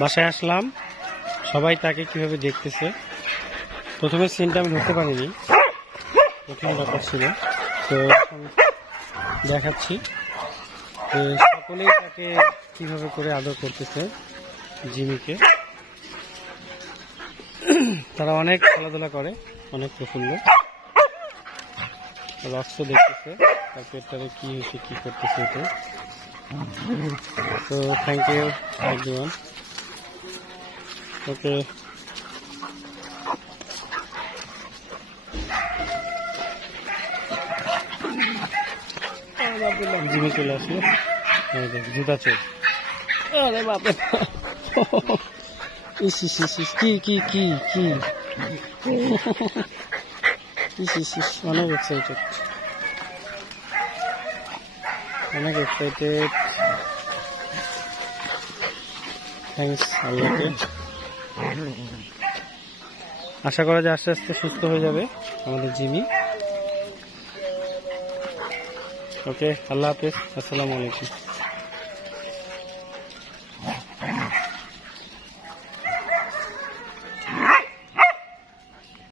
বাসায় আসলাম, সবাই তাকে কিভাবে দেখতেছে। প্রথমে সিনটা আমি ধরতে পারিনি, প্রথম ব্যাপার ছিল, তো দেখাচ্ছি যে সকলেই তাকে কিভাবে করে আদর করতেছে জিমিকে। তারা অনেক খেলাধুলা করে, অনেক প্রফুল্ল। রক্স দেখতেছে তার পেটটারে কি হয়েছে, কি করতেছে এটা। তো thank you everyone. Okay, Jimmy চলে আসলো, জুতা চোখ। আরে বাপরে, ইস ইস ইস ইস, কি কি কি কি, ইস ইস ইস, অনেক এক্সাইটেড, অনেক এক্সাইটেড। থ্যাংকস আল্লাহকে। আশা করা যায় আস্তে আস্তে সুস্থ হয়ে যাবে আমাদের জিমি। ওকে, আল্লাহ হাফেজ, আসসালামু আলাইকুম।